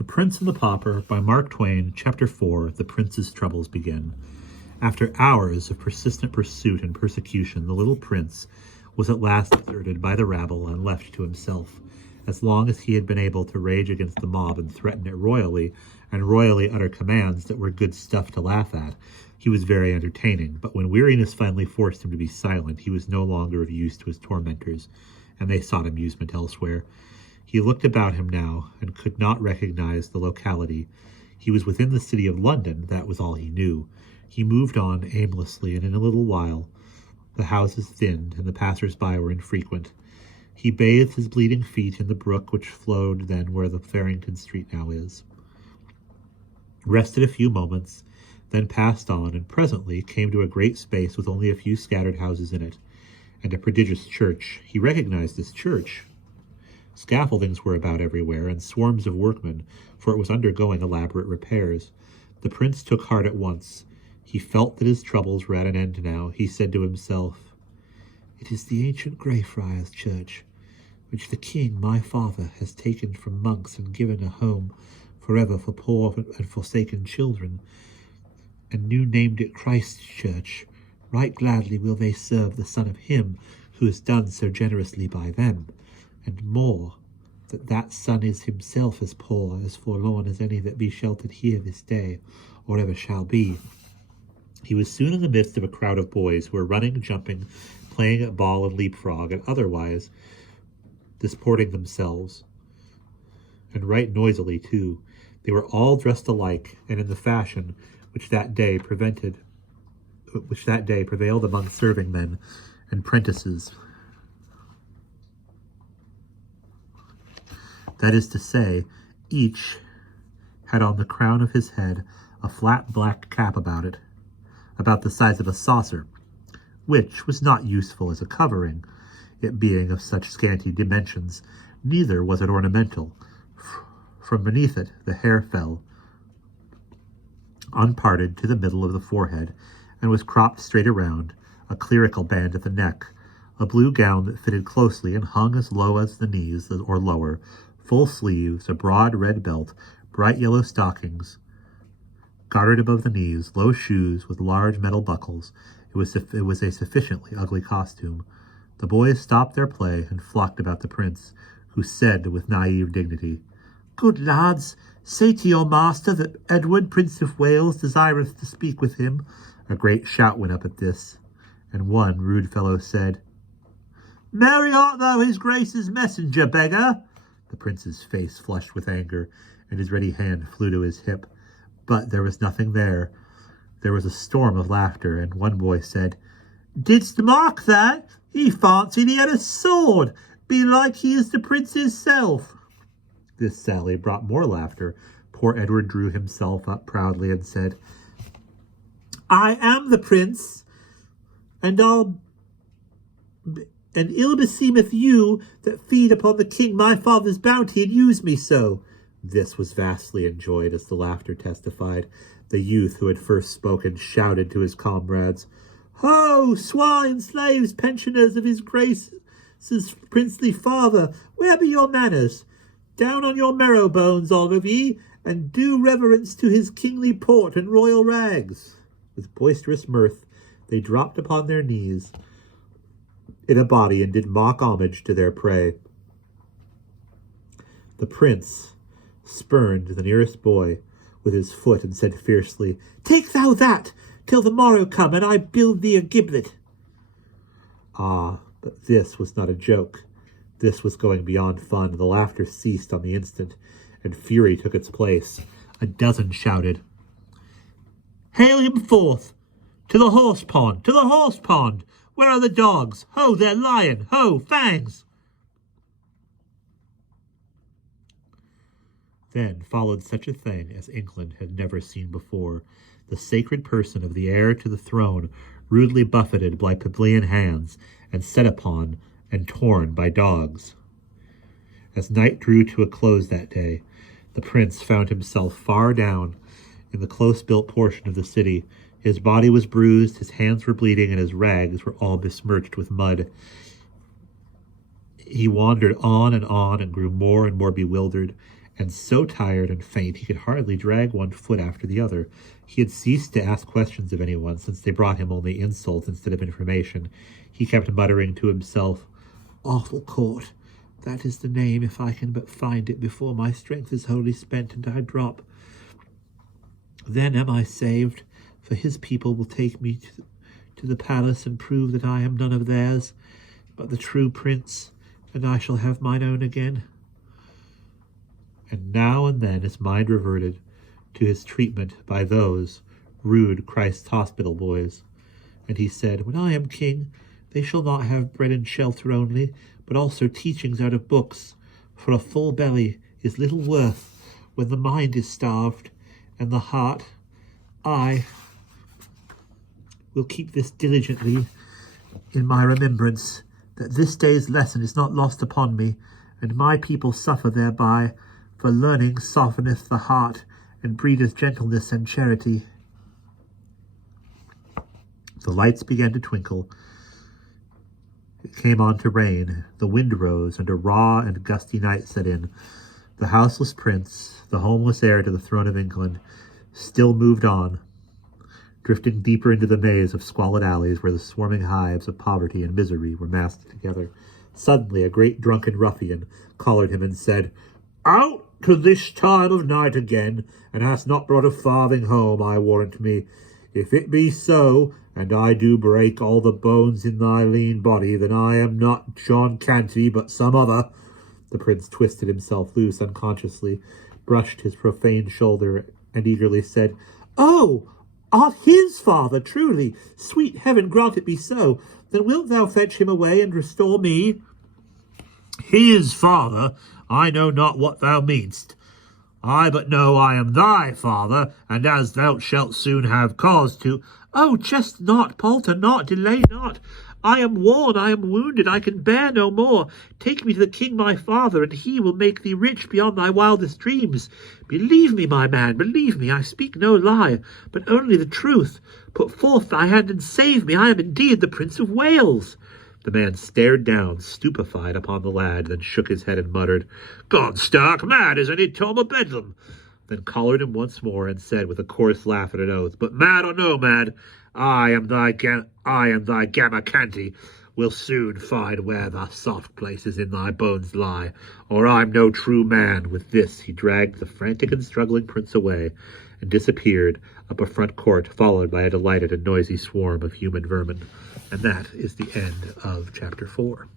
The Prince and the Pauper by Mark Twain, Chapter 4, The Prince's Troubles Begin. After hours of persistent pursuit and persecution, the little prince was at last deserted by the rabble and left to himself. As long as he had been able to rage against the mob and threaten it royally, and royally utter commands that were good stuff to laugh at, he was very entertaining. But when weariness finally forced him to be silent, he was no longer of use to his tormentors, and they sought amusement elsewhere. He looked about him now, and could not recognize the locality. He was within the city of London, that was all he knew. He moved on aimlessly, and in a little while the houses thinned, and the passers-by were infrequent. He bathed his bleeding feet in the brook which flowed then where the Farrington Street now is, rested a few moments, then passed on, and presently came to a great space with only a few scattered houses in it, and a prodigious church. He recognized this church. Scaffoldings were about everywhere, and swarms of workmen, for it was undergoing elaborate repairs. The prince took heart at once. He felt that his troubles were at an end now. He said to himself, "It is the ancient Greyfriars Church, which the king, my father, has taken from monks and given a home forever for poor and forsaken children, and new named it Christ's Church. Right gladly will they serve the son of him who has done so generously by them, and more, that son is himself as poor, as forlorn as any that be sheltered here this day, or ever shall be." He was soon in the midst of a crowd of boys who were running, jumping, playing at ball and leapfrog, and otherwise disporting themselves, and right noisily too. They were all dressed alike, and in the fashion which that day prevailed among serving men and prentices. That is to say, each had on the crown of his head a flat black cap about the size of a saucer, which was not useful as a covering, it being of such scanty dimensions, neither was it ornamental. From beneath it the hair fell, unparted, to the middle of the forehead, and was cropped straight around, a clerical band at the neck, a blue gown that fitted closely and hung as low as the knees or lower, full sleeves, a broad red belt, bright yellow stockings gartered above the knees, low shoes with large metal buckles. It was a sufficiently ugly costume. The boys stopped their play and flocked about the prince, who said with naive dignity, "Good lads, say to your master that Edward, Prince of Wales, desireth to speak with him." A great shout went up at this, and one rude fellow said, "Mary, art thou his grace's messenger, beggar?" The prince's face flushed with anger, and his ready hand flew to his hip. But there was nothing there. There was a storm of laughter, and one boy said, "Didst mark that? He fancied he had a sword. Belike he is the prince's self." This sally brought more laughter. Poor Edward drew himself up proudly and said, "I am the prince, and ill beseemeth you that feed upon the king my father's bounty and use me so." This was vastly enjoyed, as the laughter testified. The youth who had first spoken shouted to his comrades, "Ho, swine, slaves, pensioners of his grace's princely father, where be your manners? Down on your marrow bones, all of ye, and do reverence to his kingly port and royal rags." With boisterous mirth they dropped upon their knees in a body and did mock homage to their prey. The prince spurned the nearest boy with his foot and said fiercely, "Take thou that, till the morrow come, and I build thee a giblet." Ah, but this was not a joke. This was going beyond fun. The laughter ceased on the instant, and fury took its place. A dozen shouted, "Hail him forth! To the horse pond! To the horse pond! Where are the dogs? Ho, there, lion! Ho, fangs!" Then followed such a thing as England had never seen before. The sacred person of the heir to the throne rudely buffeted by plebeian hands, and set upon and torn by dogs. As night drew to a close that day, the prince found himself far down in the close-built portion of the city. His body was bruised, his hands were bleeding, and his rags were all besmirched with mud. He wandered on and grew more and more bewildered. and so tired and faint he could hardly drag one foot after the other. He had ceased to ask questions of anyone, since they brought him only insults instead of information. He kept muttering to himself, "Awful court, that is the name, if I can but find it before my strength is wholly spent and I drop. Then am I saved, for his people will take me to the palace and prove that I am none of theirs, but the true prince, and I shall have mine own again." And now and then his mind reverted to his treatment by those rude Christ's hospital boys, and he said, "When I am king, they shall not have bread and shelter only, but also teachings out of books, for a full belly is little worth when the mind is starved, and the heart. I will keep this diligently in my remembrance, that this day's lesson is not lost upon me, and my people suffer thereby, for learning softeneth the heart, and breedeth gentleness and charity." The lights began to twinkle. It came on to rain. The wind rose, and a raw and gusty night set in. The houseless prince, the homeless heir to the throne of England, still moved on, drifting deeper into the maze of squalid alleys where the swarming hives of poverty and misery were massed together. Suddenly a great drunken ruffian collared him and said, "Out to this time of night again, and hast not brought a farthing home, I warrant me. If it be so, and I do break all the bones in thy lean body, then I am not John Canty, but some other." The prince twisted himself loose unconsciously, brushed his profaned shoulder, and eagerly said, "Oh, art his father, truly? Sweet heaven grant it be so. Then wilt thou fetch him away and restore me?" "His father? I know not what thou meanst. I but know I am thy father, and as thou shalt soon have cause to—" "Oh, jest not, palter not, delay not. I am worn, I am wounded, I can bear no more. Take me to the king my father, and he will make thee rich beyond thy wildest dreams. Believe me, my man, believe me, I speak no lie, but only the truth. Put forth thy hand and save me. I am indeed the Prince of Wales." The man stared down, stupefied, upon the lad, then shook his head and muttered, "God stark mad as any Tom of Bedlam," then collared him once more and said with a coarse laugh and an oath, "But mad or no mad, I am thy Gamma Canty, will soon find where the soft places in thy bones lie, or I'm no true man." With this he dragged the frantic and struggling prince away, and disappeared up a front court, followed by a delighted and noisy swarm of human vermin. And that is the end of chapter 4.